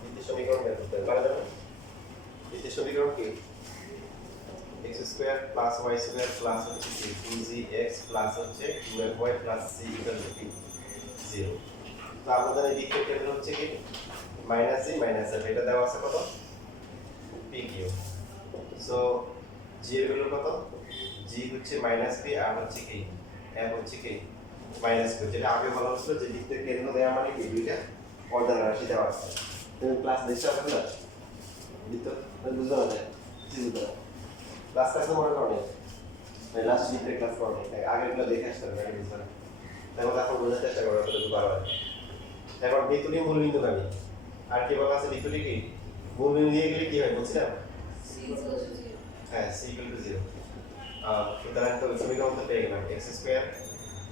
দ্বিতীয় সমীকরণ বের করতে হবে, পারা যাবে? দ্বিতীয় সমীকরণ কি? x square plus y square plus হচ্ছে কি 2gx প্লাস হচ্ছে 12y plus c equal to কি 0। তো আমাদের এই দ্বিতীয় কেন্দ্র হচ্ছে কি মাইনাস g মাইনাস f, এটা দেওয়া আছে কত pq। সো g এর ভ্যালু কত? g হচ্ছে মাইনাস p আর হচ্ছে কি f হচ্ছে কি মাইনাস p, যেটা আগে বলা হয়েছিল যে দ্বিতীয় কেন্দ্র দেওয়া মানে কি দুইটা অর্ধান রাশি দেওয়া আছে। তুমি ক্লাস দেখছো আপনারা? দ্বিতীয় বুঝতে পারলে কি বুঝতে পারলে ক্লাস কাছে মনে করো না, লাস্ট দ্বিতীয় ক্লাস করো আগেরগুলো দেখে আসতে হবে বুঝতে পারলে। তাহলে এখন বোঝার চেষ্টা করো যতটুকু পারো। এখন দ্বিতীয় মূল বিন্দু নামি আর কি বলা আছে দ্বিতীয় কি মূল বিন্দু দিয়ে গেলে কি হয় বলছিলাম? হ্যাঁ c equal to 0। সুতরাং তো সমীকরণ তো পেয়ে গেলাম x স্কয়ার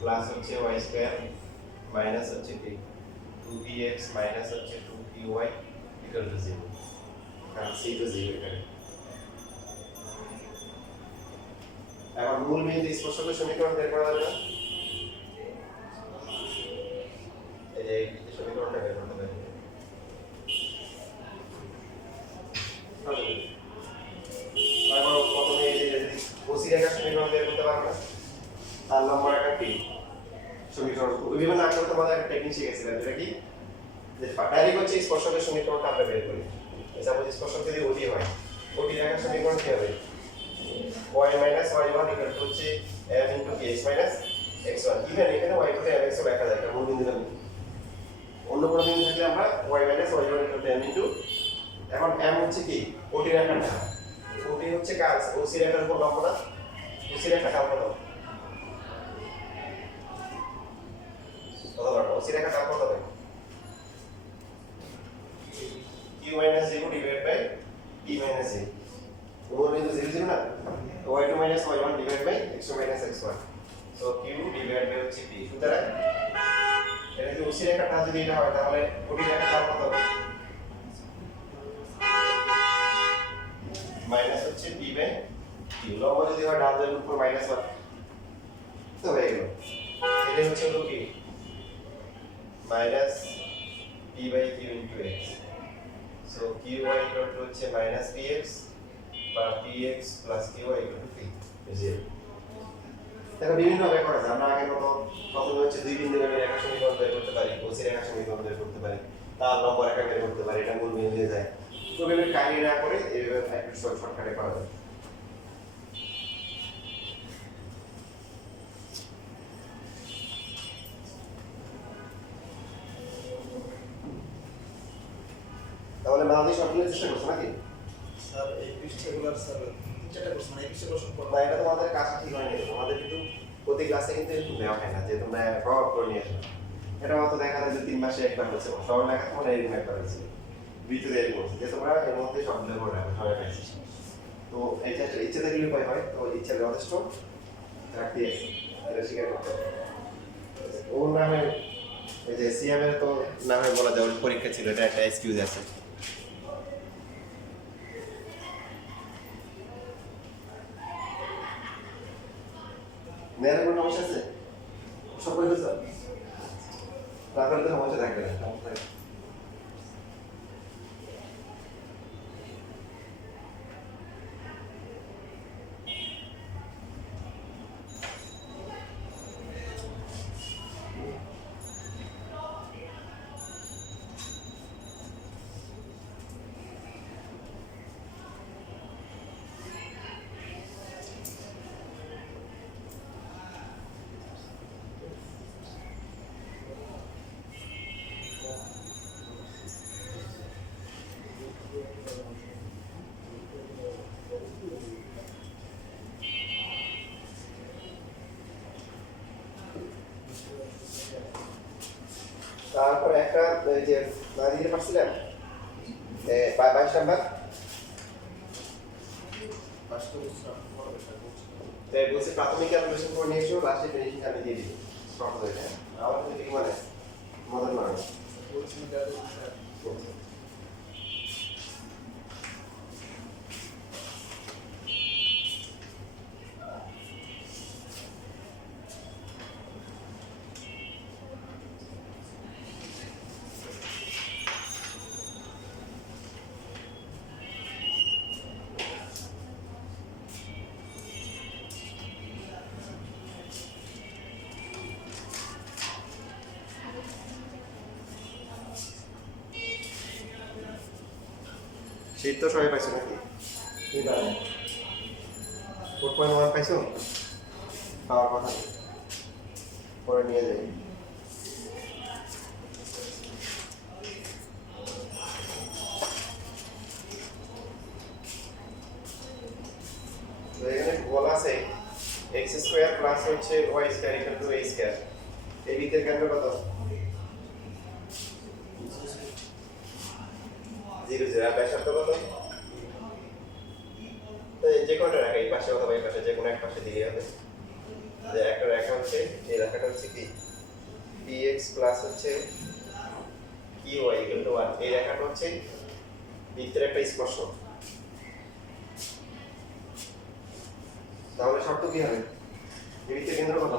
প্লাস হচ্ছে y স্কয়ার মাইনাস হচ্ছে কি 2bx মাইনাস হচ্ছে 2py equal to 0। কারণ c তো 0 এখানে। এখন মূল বিন্দু স্পর্শকের সমীকরণ বের করা যাবে না? এই যে এই সমীকরণটা বের করতে হবে। তারপর প্রথমে এই যে ওসি রেখার সমীকরণ বের করতে পারবে না, তার নম্বর একটা কি সমীকরণ বিভিন্ন আগে তোমাদের একটা টেকনিক শিখেছিলাম যেটা কি যে ডাইরেক্ট হচ্ছে স্পর্শকের সমীকরণটা আমরা বের করি। সাপোজ স্পর্শক যদি ওডি হয়, ওডি রেখার সমীকরণ কি হবে? y minus y1 equal to হচ্ছে m into x minus x1। Even এখানে y করে mx ও লেখা যায়, এটা মূল বিন্দু না। অন্য কোনো বিন্দু থাকলে আমরা y minus y1 equal to m into, এখন m হচ্ছে কি ওডি রেখাটা, ওডি হচ্ছে কাজ ওসি রেখার উপর লম্ব না, ওসি রেখা কাল কত বড় ওসি রেখা কাল কত হবে? q minus 0 divided by p minus a। মূল বিন্দু 0 0 না, y2 minus y1 divided by x2 minus x1। So q divided by হচ্ছে p। সুতরাং এটা যদি ওসি রেখাটা যদি এটা হয় তাহলে ওডি রেখা কাল কত হবে? মাইনাস হচ্ছে p বাই q। লম্ব যদি হয় ডান দিকের উপর মাইনাস 1 তো হয়ে গেল। এটা হচ্ছে হলো কি minus p by q into x। So qy equal to হচ্ছে মাইনাস px বা px plus qy equal to p 0। দেখো বিভিন্ন ভাবে করা যায়। আমরা আগে মতো প্রথমে হচ্ছে দুই বিন্দু মিলে রেখা সমীকরণ বের করতে পারি, ওসি রেখা সমীকরণ বের করতে পারি, তার নম্বর একা বের করতে পারি, এটা মূল বিন্দু দিয়ে যায়। প্রবলেমের কাহিনী না করে এইভাবে একটু শর্টকাটে করা যায়। তাহলে বাংলাদেশ সবগুলো চেষ্টা করছো নাকি? স্যার এই পৃষ্ঠাগুলোর স্যার তিন-চারটা প্রশ্ন এই পৃষ্ঠা প্রশ্ন না এটা তোমাদের কাজ ঠিক হয়নি, তোমাদের কিন্তু প্রতি ক্লাসে কিন্তু এরকম দেওয়া হয় না যে তোমরা প্রভাব করে নিয়ে আসো। এটা হয়তো দেখা যায় যে 3 মাসে একবার হচ্ছে, সবার লেখা তোমার এরকম একবার হচ্ছে, ভিতরে এরকম হচ্ছে যে তোমরা এর মধ্যে সবগুলো করে রাখো, সবাই পাইছি। তো এই চেষ্টা ইচ্ছে থাকলে উপায় হয়, তো ইচ্ছা যথেষ্ট রাখতে আছে, এটা স্বীকার করতে হবে। ওর নামে এই যে সিএমের তো নামে বলা যায় ওর পরীক্ষা ছিল, এটা একটা এক্সকিউজ আছে। মেয়ের কোনো সমস্যা আছে? সব করে দিচ্ছ? রাখার তো সমস্যা থাকবে না, সমস্যা থাকবে। তারপর একটা ওই যে দিতে পারছিলাম 22 নাম্বার বলছি প্রাথমিক ক্যালকুলেশন করে নিয়ে এসো, লাস্টে ফিনিশিং আমি দিয়ে দিই শর্ট হয়ে যায়। আমার কিন্তু ঠিক মানে মদন মানে শীত তো সবাই পাইছো নাকি? 4.1 পাইছো? পাওয়ার কথা নেই। পরে নিয়ে যাই। তো এখানে বলা আছে x স্কয়ার প্লাস হচ্ছে y square equal two a square. এই বৃত্তের কেন্দ্র কত? 0 0 আর ব্যাসার্ধ কত? তো যে কোনটা রেখা এই পাশে অথবা এই পাশে যে কোনো এক পাশে দিলেই হবে। যে একটা রেখা হচ্ছে এই রেখাটা হচ্ছে কি px প্লাস হচ্ছে qy ইকুয়াল টু 1। এই রেখাটা হচ্ছে বৃত্তের একটা স্পর্শক। তাহলে শর্ত কি হবে? এই বৃত্তের কেন্দ্র কত?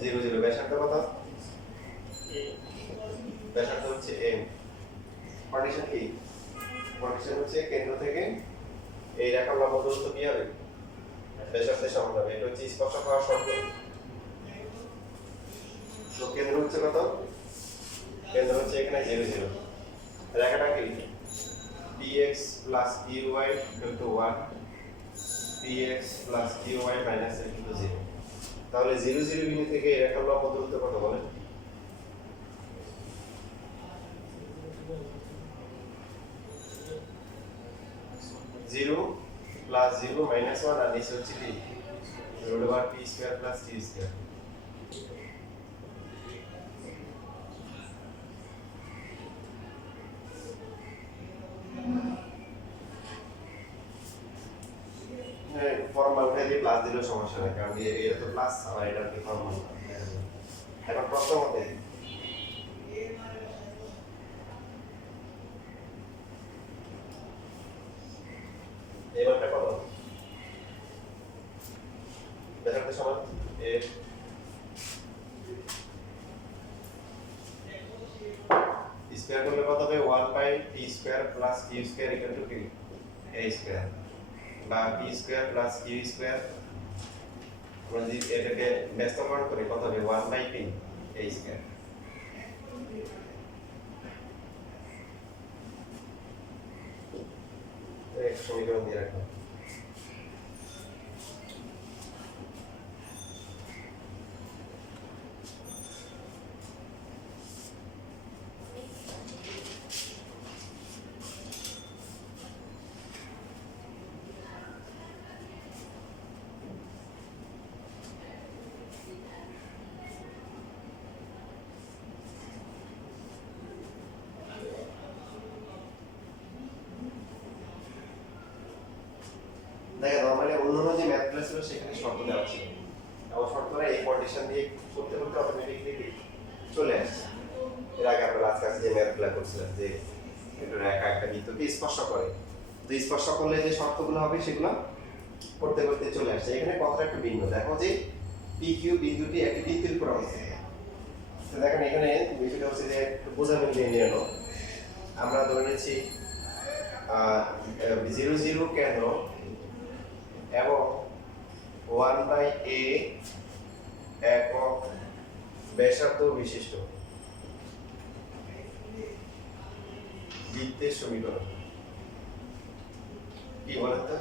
0 0 ব্যাসার্ধ কত? ব্যাসার্ধ হচ্ছে m। কন্ডিশন কি? কন্ডিশন হচ্ছে কেন্দ্র থেকে এই রেখার লম্ব দূরত্ব কি হবে? ব্যাসার্ধের সমান হবে। এটা হচ্ছে স্পর্শক হওয়ার শর্ত। তো কেন্দ্র হচ্ছে কত? কেন্দ্র হচ্ছে এখানে 0 0। রেখাটা কি px plus qy equal to 1 px plus qy minus equal to 0। তাহলে 0 0 বিন্দু থেকে এই রেখার লম্ব দূরত্ব কত বলেন? 0 প্লাস 0 মাইনাস 1 আর নিচে হচ্ছে কি root over p square plus t square. ফর্মাল উঠে দিয়ে প্লাস দিলেও সমস্যা নেই, কারণ এটা তো প্লাস আর এটা কি ফর্মাল। এখন প্রশ্ন মতে এবারটা কত? ব্যাসার্ধের সমান এ স্কয়ার করলে কত হবে? 1 by p square plus q square equal to কি a স্কয়ার বা p square plus q square. আমরা যদি এটাকে ব্যস্তকরণ করি কত হবে? 1 বাই p a স্কয়ার। এই সমীকরণ দিয়ে রাখলাম। দেখেন নরমালি অন্যান্য যে ম্যাথগুলো ছিল সেখানে শর্ত দেওয়া ছিল, এবং শর্তটা এই কন্ডিশন দিয়ে করতে করতে অটোমেটিকলি চলে আসছে। এর আগে আমরা লাস্ট ক্লাসে যে ম্যাথগুলো করছিলাম যে একটা রেখা একটা বৃত্তকে স্পর্শ করে, তো স্পর্শ করলে যে শর্তগুলো হবে সেগুলো করতে করতে চলে আসছে। এখানে কথাটা একটু ভিন্ন। দেখো যে PQ বিন্দুটি একটি বৃত্তের উপর অবস্থিত। তো দেখেন এখানে বিষয়টা হচ্ছে যে বোঝাবেন নিয়ে নাও। আমরা ধরে নিচ্ছি 0 0 কেন্দ্র এবং 1 বাই a একক ব্যাসার্ধ বিশিষ্ট বৃত্তের সমীকরণ কি বলেন তো?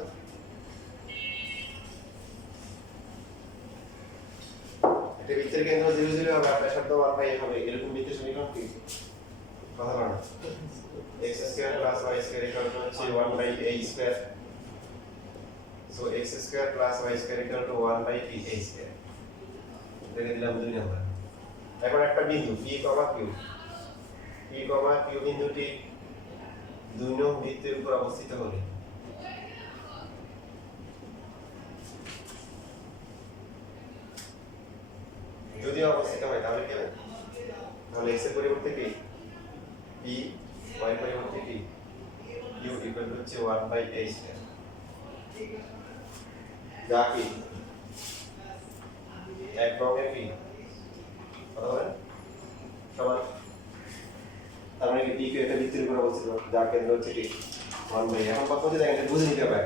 একটা বৃত্তের কেন্দ্র 0 0 হবে আর ব্যাসার্ধ 1 বাই a হবে, এরকম বৃত্তের সমীকরণ কি? কথা বলেন। x square plus y square equal to হচ্ছে 1 by a square. So x square plus y square equal to 1 by p a square. দেখে দিলাম 2 নাম্বার। এখন একটা বিন্দু p, q বিন্দুটি 2 নং বৃত্তের উপর অবস্থিত হলে যদি অবস্থিত হয় তাহলে কি হবে? তাহলে x এর পরিবর্তে কি p, y এর পরিবর্তে কি q ইকুয়াল টু হচ্ছে 1 by a square। যা কি এক রঙের কি কথা বলেন সমান, তার মানে কি p একটা বৃত্তের উপর অবস্থিত যার কেন্দ্র হচ্ছে কি 1 বাই। এখন কথা হচ্ছে দেখেন এটা বুঝে নিতে হবে।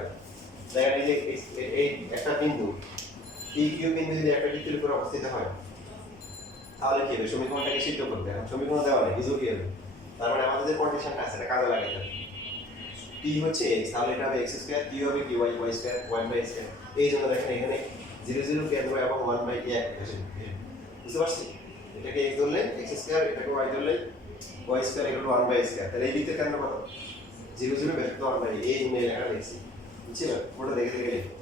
দেখেন এই যে এই একটা বিন্দু PQ বিন্দু যদি একটা বৃত্তের উপর অবস্থিত হয় তাহলে কি হবে? সমীকরণটাকে সিদ্ধ করতে। এখন সমীকরণ দেওয়া নেই, বুঝো কি হবে? তার মানে আমাদের যে কন্ডিশনটা আছে এটা কাজে লাগাইতে হবে। টি হচ্ছে x, তাহলে এটা হবে x স্কয়ার, টি হবে কি y স্কয়ার 1 স্কয়ার। এই জন্য দেখেন এখানে 0 কেন্দ্র এবং 1 এক বুঝতে পারছি? এটাকে x ধরলে x স্কয়ার, এটাকে y ধরলে y স্কয়ার ইকুয়াল 1 স্কয়ার। তাহলে এই দিকতে কেন্দ্র কত? 0 ব্যতীত 1 এই জন্য এই লেখাটা লিখছি। বুঝছিলেন? ওটা দেখে দেখে লিখুন।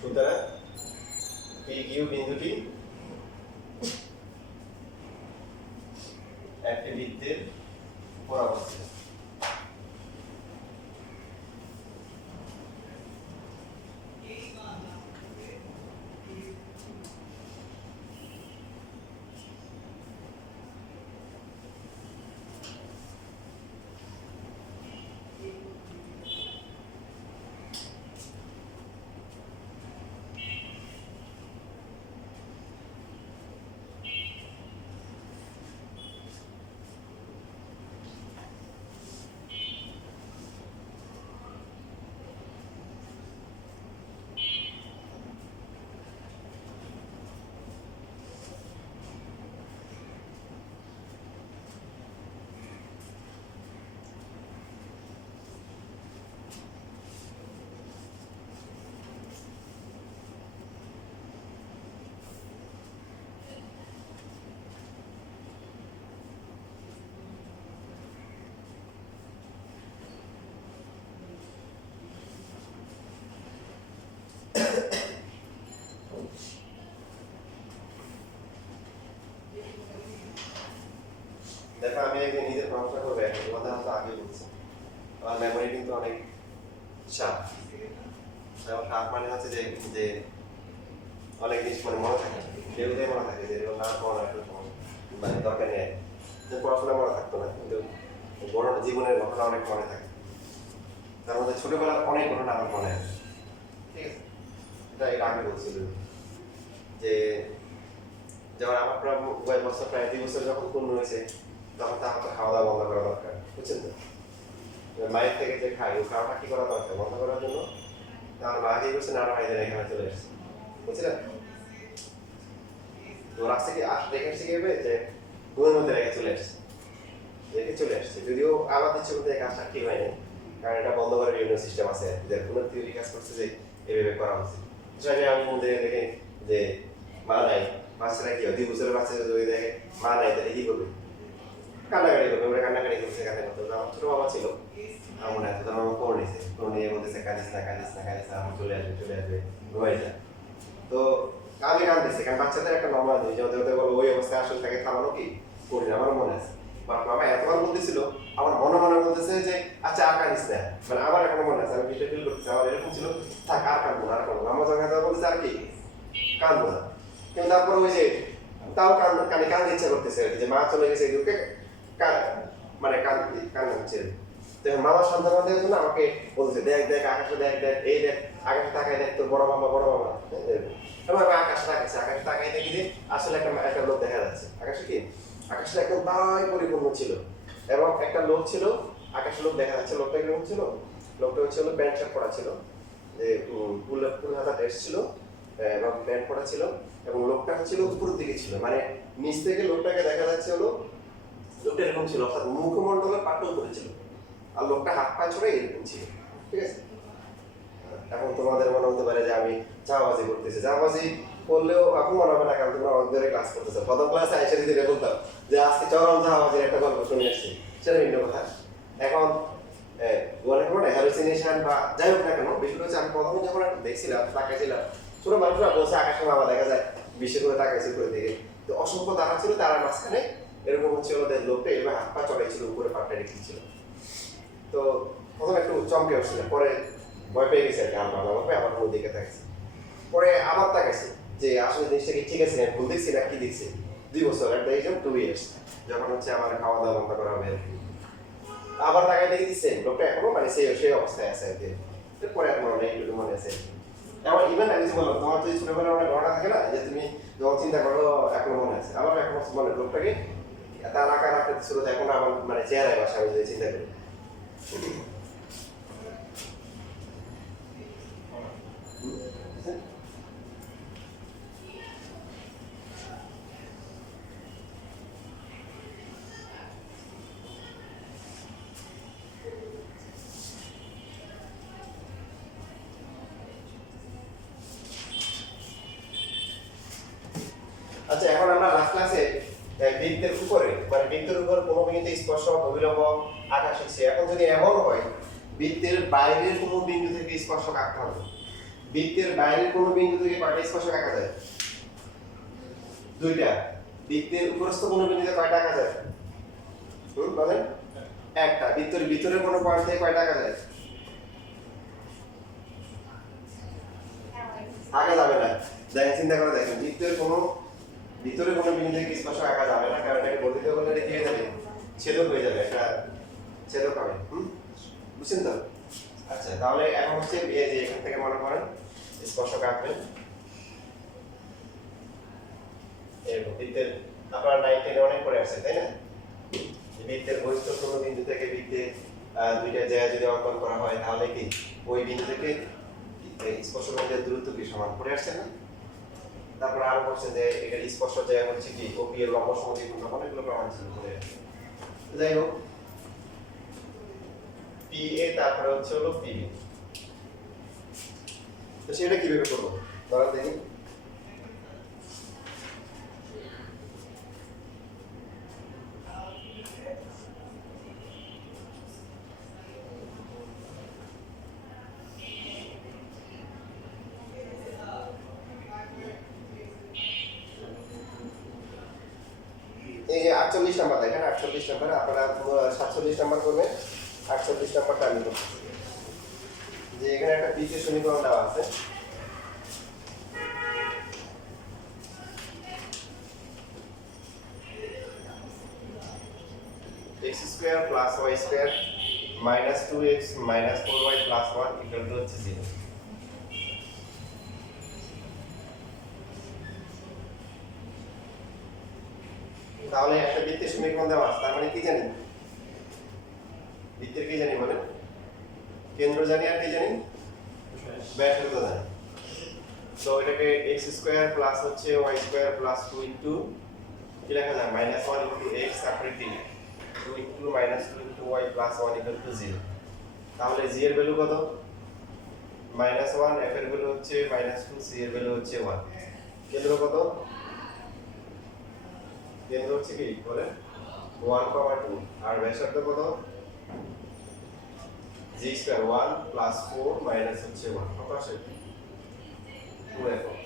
সুতরাং পি কিউ বিন্দুটি একটি বৃত্তের উপর অবস্থিত। দেখো আমি একদিন নিজের প্রশ্ন করবো, তোমাদের মতো আগে বলছি আমার মেমোরি কিন্তু অনেক শার্প। শার্প মানে হচ্ছে যে যে অনেক জিনিস মানে মনে থাকে, কেউদের মনে থাকে যে এরকম না পড়া একটু মানে দরকার নেই, যে পড়াশোনা মনে থাকতো না, কিন্তু বড় জীবনের ঘটনা অনেক মনে থাকে। তার মধ্যে ছোটবেলার অনেক ঘটনা আমার মনে আছে, ঠিক আছে? এটা আগে বলছিল যে যেমন আমার প্রায় বছর প্রায় 2 বছর যখন পূর্ণ হয়েছে তখন তো আমাকে খাওয়া দাওয়া বন্ধ করা দরকার, বুঝছেন তো? মায়ের থেকে যে খাই ওই খাওয়াটা কি করা দরকার বন্ধ করার জন্য আমার মা কি করছে, নানা ভাইদের এখানে চলে এসেছে, বুঝছিলেন? তো রাস্তা কি রেখে এসে গেবে যে ঘুমের মধ্যে রেখে চলে আসছে, যদিও আমাদের চোখে এই কাজটা ঠিক হয়নি, কারণ এটা বন্ধ করার বিভিন্ন সিস্টেম আছে, যে কোনো থিওরি কাজ করছে যে এভাবে করা উচিত। সেটাকে আমি মধ্যে দেখে যে মা নাই, বাচ্চারা কি হয় 2 বছরের বাচ্চা যদি দেখে মা নাই তাহলে কি করবে? কান্নাকাটি করবে, ওরা কান্নাকাটি করছে, কান্না করতে। আমার ছোট বাবা ছিল, আমার মনে আছে, তখন আমার কোলে নিয়েছে, কোলে নিয়ে বলতেছে কাঁদিস না আমার চলে আসবে ঘুমাই যা। তো আমি কাঁদতেছি, কারণ বাচ্চাদের একটা নর্মাল জিনিস, ওদের বলো ওই অবস্থায় আসলে তাকে থামানো কি করি না, আমার মনে আছে। বাট মামা এতবার বলতেছিল, আমার মনে বলতেছে যে আচ্ছা আর কাঁদিস না, মানে আমার এখনো মনে আছে, আমি বিষয় ফিল করতেছি, আমার এরকম ছিল থাক আর কাঁদবো না। আমার সঙ্গে বলতেছে আর কি কাঁদবো না, কিন্তু তারপর ওই যে তাও কাঁদতে ইচ্ছা করতেছে আর কি, যে মা চলে গেছে এদিকে মানে কান্না হচ্ছে। তো মামার সন্তান দেওয়ার জন্য আমাকে বলছে দেখ আকাশে দেখ এই দেখ আকাশে তাকাই দেখ তোর বড় মামা এবং আমি আকাশে তাকাই দেখি যে আসলে একটা লোক দেখা যাচ্ছে আকাশে, কি আকাশটা একদম তাই পরিপূর্ণ ছিল এবং একটা লোক ছিল, আকাশে লোক দেখা যাচ্ছে। লোকটা কিরকম ছিল? লোকটা হচ্ছিল প্যান্ট শার্ট পরা ছিল, যে ফুল হাতা ড্রেস ছিল এবং প্যান্ট পরা ছিল, এবং লোকটা হচ্ছিল উপরের দিকে ছিল, মানে নিচ থেকে লোকটাকে দেখা যাচ্ছে হলো লোকটা এরকম ছিল, অর্থাৎ মুখমণ্ডলের পাটটা উপরে ছিল, আর লোকটা হাত পা ছড়ে এরকম ছিল, ঠিক আছে? এখন তোমাদের মনে হতে পারে যে আমি চাওয়াবাজি করতেছি, চাওয়াবাজি করলেও এখন মনে হবে না, কারণ তোমরা অনেক ধরে ক্লাস করতেছো। প্রথম ক্লাসে আইসা দিদি বলতাম যে আজকে চরম চাওয়াবাজির একটা গল্প শুনে আসছি, সেটা ভিন্ন কথা। এখন অনেক সময় হ্যালুসিনেশন বা যাই হোক না কেন, বিষয়টা হচ্ছে আমি প্রথমে যখন একটা দেখছিলাম, তাকাইছিলাম, ছোট মানুষরা বলছে আকাশে মামা দেখা যায়, বিশ্বে করে তাকাইছে করে দিকে, তো অসংখ্য তারা ছিল, তারা মাঝখানে এরকম হচ্ছে ওদের লোকটা এবার হাত পা চড়াইছিল, উপরে পাটটা রেখেছিল। তো প্রথমে একটু চমকে উঠছিল, পরে ভয় পেয়ে গেছে আর কি, আমরা আবার ওই দিকে তাকাইছি, পরে আবার তাকাইছি যে আসলে জিনিসটা কি ঠিক আছে, ভুল দেখছি না কি দেখছি। 2 বছর একটা এই 2 ইয়ার্স যখন হচ্ছে আমার খাওয়া দাওয়া বন্ধ করা হবে, আবার তাকাই দেখে দিচ্ছে লোকটা এখনো মানে সেই অবস্থায় আছে আর কি। পরে আর মনে নেই, একটু মনে আছে। এমন ইভেন আমি বললাম তোমার তো ছোটবেলায় অনেক ঘটনা থাকে না, যে তুমি যখন চিন্তা করো এখনো মনে আছে, আমার এখন মনে লোকটাকে তার আকার রাখতে শুরু এখন আমার মানে চেহারায় বাসা আমি যদি চিন্তা করি। আচ্ছা এখন আমরা লাস্ট ক্লাসে বৃত্তের উপরে মানে বৃত্তের উপর কোনো বিন্দুতে স্পর্শক অভিলম্ব আঁকা শিখছি। এখন যদি এমন হয় বৃত্তের বাইরের কোনো বিন্দু থেকে স্পর্শক আঁকতে হবে, বৃত্তের বাইরের কোনো বিন্দু থেকে কয়টা স্পর্শক আঁকা যায়? দুইটা। বৃত্তের উপরস্থ কোনো বিন্দুতে কয়টা আঁকা যায়? বলেন। একটা। বৃত্তের ভিতরে কোনো পয়েন্ট থেকে কয়টা আঁকা যায়? আঁকা যাবে না। দেখেন, চিন্তা করে দেখেন, ভিতরে কোনো বিন্দু থেকে স্পর্শ আঁকা যাবে না, কারণ এটাকে বর্ধিত করলে এটা কি হয়ে যাবে? ছেদক হয়ে যাবে, একটা ছেদক হবে। বুঝছেন তো? আচ্ছা, তাহলে এখন হচ্ছে এই যে এখান থেকে মনে করেন স্পর্শক আঁকবেন। এরকম বৃত্তের আপনারা 9 10 অনেক পড়ে আসছে, তাই না? বৃত্তের বহিস্থ কোনো বিন্দু থেকে বৃত্তে দুইটা জায়গা যদি অঙ্কন করা হয় তাহলে কি ওই বিন্দু থেকে স্পর্শকের দূরত্ব কি সমান পড়ে আসছে না? তারপর আরো বলছেন যে এটা স্পর্শ জায়গা হচ্ছে কি ওপি এর লম্ব সমদ্বিখণ্ড, অনেকগুলো প্রমাণ ছিল পড়ে। যাই হোক, পি এ তারপরে হচ্ছে হলো পি বি। তো সেটা কিভাবে করব ধরেন দেখি। এই যে 48 নাম্বার দেখেন, 48 নাম্বার আপনারা 47 নাম্বার করবেন, 48 নাম্বারটা আমি করব। যে এখানে একটা পিসের সমীকরণ দেওয়া আছে, x square plus y square minus 2x minus 4y plus 1 equal to হচ্ছে 0। তাহলে একটা বৃত্তের সমীকরণ দেওয়া আছে, তার মানে কি জানি? বৃত্তের কি জানি বলেন? কেন্দ্র জানি আর কি জানি? ব্যাসার্ধ জানি। তো এটাকে x স্কয়ার প্লাস হচ্ছে y স্কয়ার প্লাস 2 ইনটু কি লেখা যায়? মাইনাস 1 ইনটু x তারপরে কি 2 into minus 2 into y plus 1 equal to 0। তাহলে g এর ভ্যালু কত? মাইনাস 1, f এর ভ্যালু হচ্ছে মাইনাস 2, c এর ভ্যালু হচ্ছে 1। কেন্দ্র কত? কেন্দ্র হচ্ছে কি বলেন? 1,2। আর ব্যাসার্ধ কত? g স্কয়ার 1 প্লাস 4 মাইনাস হচ্ছে 1 কত আসে? 2 একক।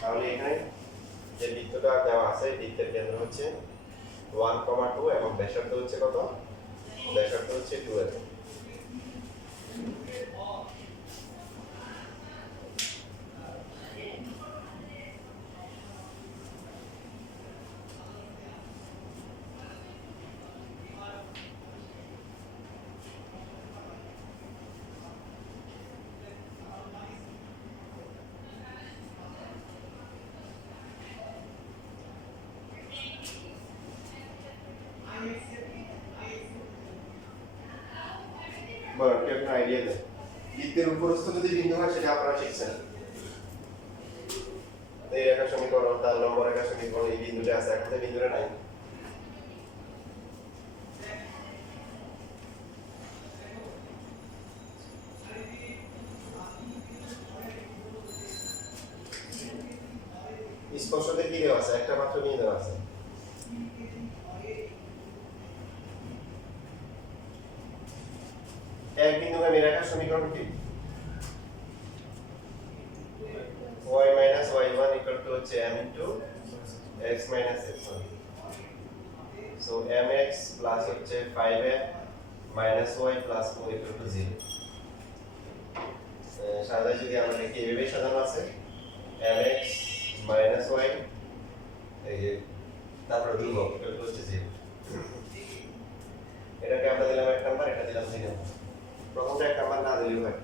তাহলে এখানে যে বৃত্তটা দেওয়া আছে বৃত্তের কেন্দ্র হচ্ছে 1,2 এবং ব্যাসার্ধ হচ্ছে কত? ব্যাসার্ধ হচ্ছে 2 একক। বলেন কি আপনার আইডিয়া দেন? বৃত্তের উপরস্থ যদি বিন্দু হয় সেটা আপনারা শিখছেন। এই রেখা সমীকরণ, তার লম্ব রেখা সমীকরণ, এই বিন্দুটা আছে, এখন তো বিন্দুটা নাই। স্পর্শতে কি দেওয়া আছে? একটা মাত্র বিন্দু দেওয়া আছে। এক বিন্দুগামী রেখার সমীকরণ কি? y minus y1 equal to হচ্ছে m into x minus x1. So mx plus হচ্ছে 5m minus y plus 4 equal to 0. সাজাই যদি আমরা দেখি এভাবে সাজানো আছে mx minus y এই যে তারপর ধ্রুবক equal to হচ্ছে 0। এটাকে আমরা দিলাম 1 নাম্বার, এটা দিলাম 2 নাম্বার। প্রথমটা 1 নাম্বার না দিলেও হয়।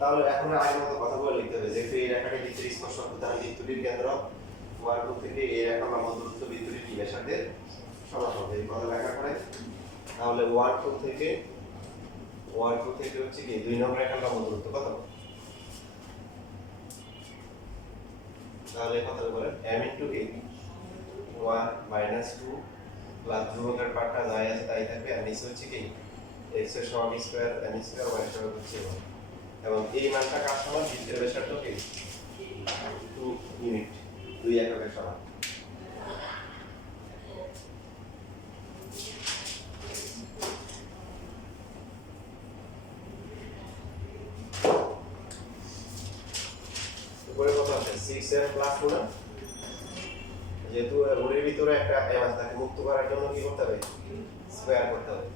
তাহলে এখন আগের মতো কথাগুলো লিখতে হবে, যেহেতু এই রেখাটি বৃত্তের স্পর্শক, তাহলে বৃত্তটির কেন্দ্র 1 2 থেকে এই রেখা লম্ব দূরত্ব বৃত্তটির ব্যাসার্ধের সমান হবে। এই কথা লেখা করে তাহলে 1 2 থেকে হচ্ছে কি 2 নম্বর রেখার লম্ব দূরত্ব কত? তাহলে কত বলেন m * a 1 - 2 প্লাস ধ্রুবকের পার্টটা যাই আছে তাই থাকবে আর নিচে হচ্ছে কি x এর সহগ স্কয়ার n স্কয়ার y এর সহগ হচ্ছে 1 এবং এই মানটা কার সমান বৃত্তের ব্যাসার্ধ কি 2 ইউনিট 2 এককের সমান। উপরে কত আছে 6 এর প্লাস 1 যেহেতু রুটের ভিতরে একটা m আছে তাকে মুক্ত করার জন্য কি করতে হবে স্কয়ার করতে হবে।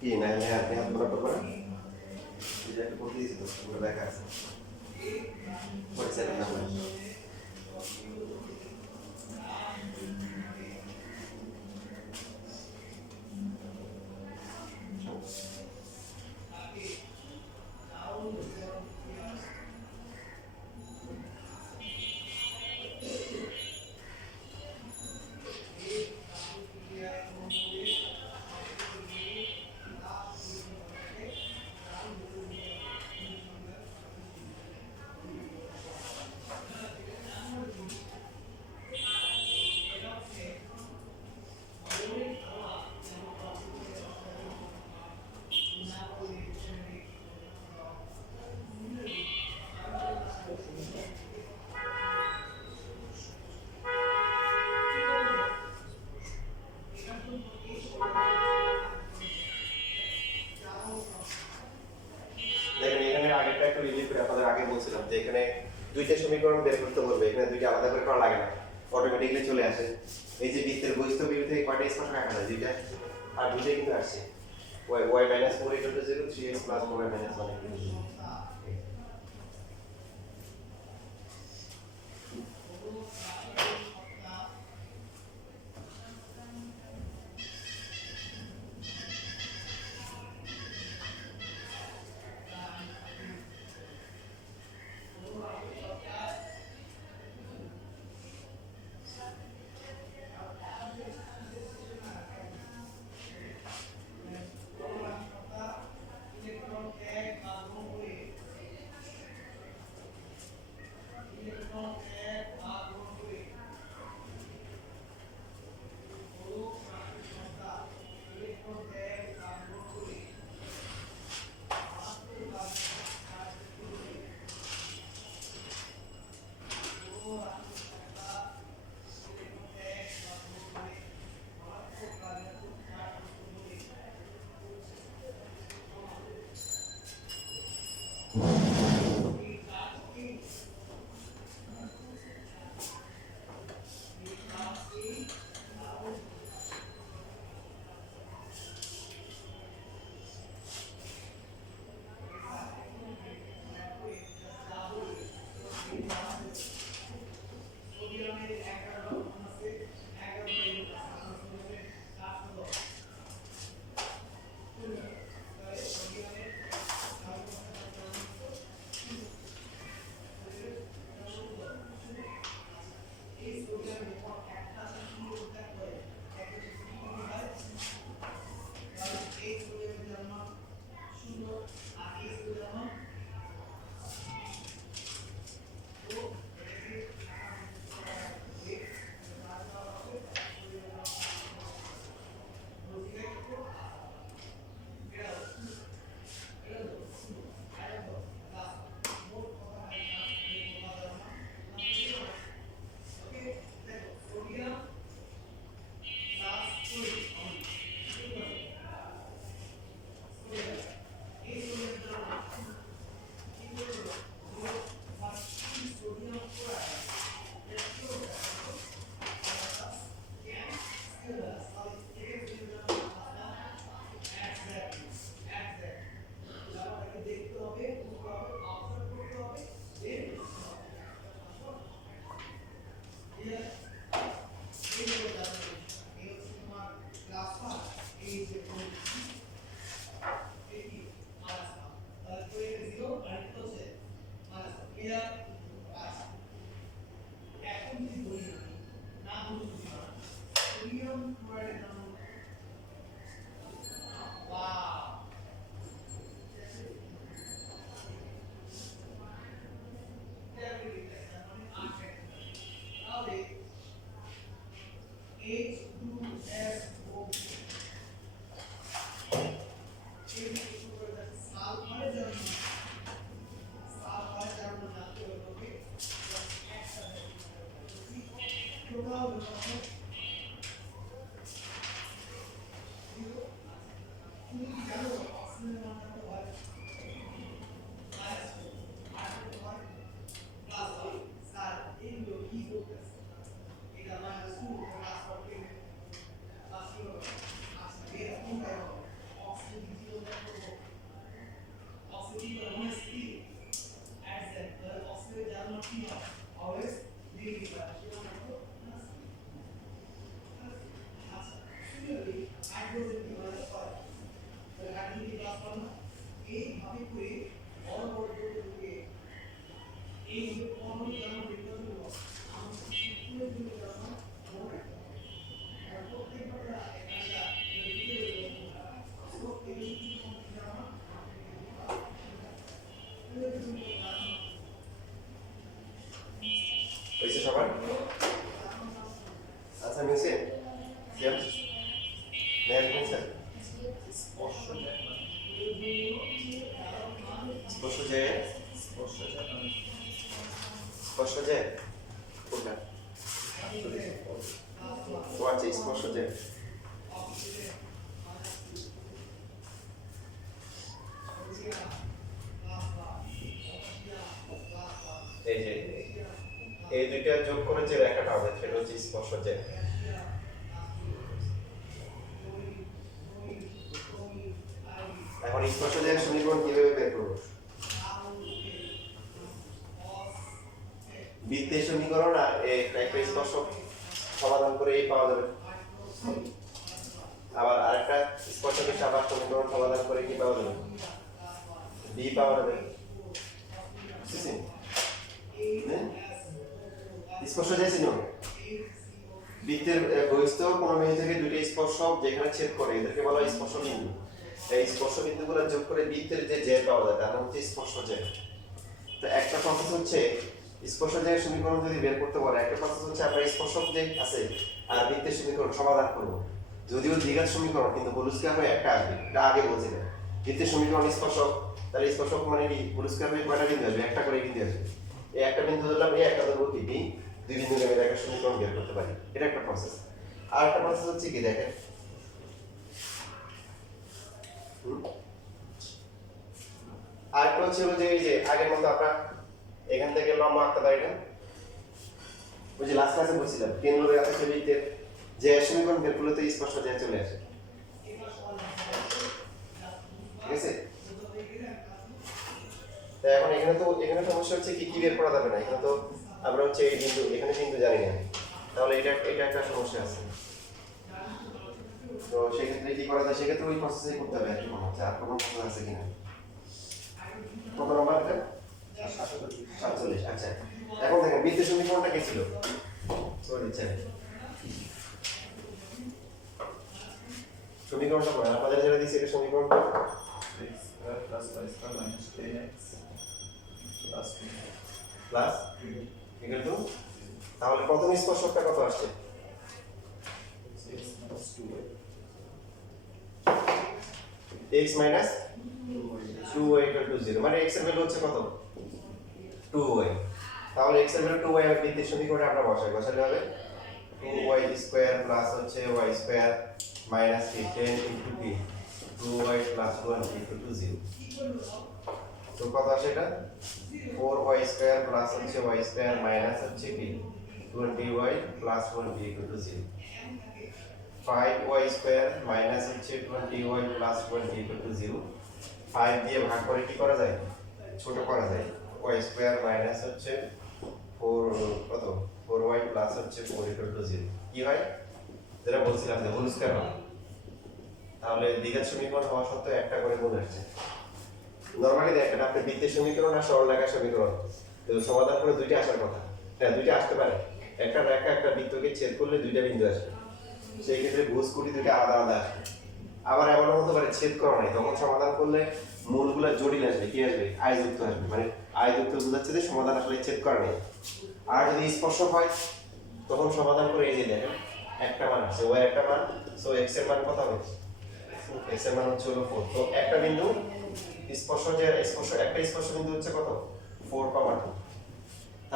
কি না হ্যাঁ আপনি হাত বড় করবেন এটা একটু বলতে দিয়েছি তো পুরো লেখা আছে পরিচয় নাম্বার দুইটা সমীকরণ বের করতে বলবে, এখানে দুইটা আলাদা করে করা লাগে না, অটোমেটিক্যালি চলে আসে। এই যে বৃত্তের বহিস্থ বিন্দু থেকে কয়টা স্পর্শক আঁকা যায়? দুইটা, আর দুইটাই কিন্তু আসছে। y y minus 4 equal to 0, 3x plus 4y minus 1 equal to 0. হয়েছে সবার? আচ্ছা মিলছে? সিয়াম? মেয়াদ মিলছে? স্পর্শ যে স্পর্শ যে কোনটা? ও আচ্ছা, স্পর্শ যে এই এই যে এই দুইটা যোগ করে যে রেখাটা হবে সেটা হচ্ছে স্পর্শজের। এখন স্পর্শজের সমীকরণ কিভাবে বের করব? বৃত্তের সমীকরণ আর একটা স্পর্শক সমাধান করে এই পাওয়া যাবে। আবার আরেকটা স্পর্শকের সাপেক্ষ সমীকরণ সমাধান করে কি পাওয়া যাবে? বি পাওয়া যাবে। বুঝছেন? স্পর্শজের চিহ্ন বৃত্তের বহিস্থ কোণ মেরু থেকে দুইটা স্পর্শক যেখানে ছেদ করে এদেরকে বলা হয় স্পর্শবিন্দু। এই স্পর্শবিন্দুগুলো যোগ করে বৃত্তের যে জেড পাওয়া যায় তার নাম হচ্ছে স্পর্শজেড। তো একটা প্রসেস হচ্ছে স্পর্শজের সমীকরণ যদি বের করতে বলে, একটা প্রসেস হচ্ছে আমরা স্পর্শক যে আছে আর বৃত্তের সমীকরণ সমাধান করব। যদিও দ্বিঘাত সমীকরণ কিন্তু হোল স্কয়ার হয়ে একটা আসবে, এটা আগে বলছিলাম। বৃত্তের সমীকরণ স্পর্শক, তাহলে স্পর্শক মানে কি হোল স্কয়ার হয়ে কয়টা বিন্দু আসবে? একটা করে বিন্দু আসবে। এই একটা বিন্দু ধরলাম, এই একটা ধরবো কি বি, দুই বিন্দু মিলে একটা সমীকরণ বের করতে পারি। এটা একটা প্রসেস। আর একটা প্রসেস হচ্ছে কি দেখেন, আর একটা হচ্ছে যে এই যে আগের মতো আমরা এখান থেকে লম্বা আঁকতে পারি না। ওই যে লাস্ট ক্লাসে বলছিলাম কেন্দ্র রেখা বৃত্তের যে সমীকরণ বের করলে তো স্পষ্ট যে চলে আসে। ঠিক আছে? তাই এখন এখানে সমস্যা হচ্ছে কি বের করা যাবে না। এখানে তো আমরা হচ্ছে এই বিন্দু, এখানে বিন্দু জানি না, তাহলে এটা একটা সমস্যা আছে। তো সেক্ষেত্রে কি করা যায়? সেক্ষেত্রে ওই প্রসেসই করতে হবে আর কি মনে হচ্ছে। আর কোনো প্রসেস আছে কিনা? কত নম্বর এটা? 47। আচ্ছা, এখন দেখেন বৃত্তের সমীকরণটা কি ছিল? সমীকরণটা পড়েন, আমাদের যেটা দিয়েছে এটা সমীকরণ প্লাস ইকুয়াল টু, তাহলে প্রথম স্পর্শকটা কত আসছে? x minus 2y equal to 0, মানে x এর ভ্যালু হচ্ছে কত? 2y। তাহলে x এর ভ্যালু 2y এর বৃত্তের সমীকরণে আমরা বসালে হবে 2y স্কয়ার প্লাস হচ্ছে y square minus 10 into b 2y plus 1 equal to 0। তো কত আসে এটা? 4y স্কয়ার প্লাস হচ্ছে y স্কয়ার মাইনাস হচ্ছে b 20y plus 1b equal to 0। 5y square minus হচ্ছে 20y plus 1b equal to 0। 5 দিয়ে ভাগ করে কি করা যায়? ছোট করা যায়। y স্কয়ার মাইনাস হচ্ছে 4 কত? 4y প্লাস হচ্ছে 4 ইকুয়াল টু 0। কি হয়? যেটা বলছিলাম যে হোল স্কয়ার হয়। তাহলে দ্বিঘাত সমীকরণ হওয়া সত্ত্বেও একটা করে গুণ আসছে। নরমালি দেখেন আপনি বৃত্তের সমীকরণ আর সরলরেখার সমীকরণ তো সমাধান করে দুইটা আসার কথা। হ্যাঁ, দুইটা আসতে পারে। একটা রেখা একটা বৃত্তকে ছেদ করলে দুইটা বিন্দু আসবে। সেই ক্ষেত্রে ভুজ কুটি দুইটা আলাদা আলাদা আসবে। আবার এমনও হতে পারে ছেদ করা নাই, তখন সমাধান করলে মূলগুলো জটিল আসবে। কি আসবে? আই যুক্ত আসবে। মানে আই যুক্ত বোঝাচ্ছে যে সমাধান আসলে ছেদ করা নেই। আর যদি স্পর্শক হয় তখন সমাধান করে এই যে দেখেন একটা মান আছে, ওই একটা মান, সো x এর মান কত হবে? x এর মান হচ্ছে হলো 4। তো একটা বিন্দু একটা স্পর্শ বিন্দু হচ্ছে কত? 4,2।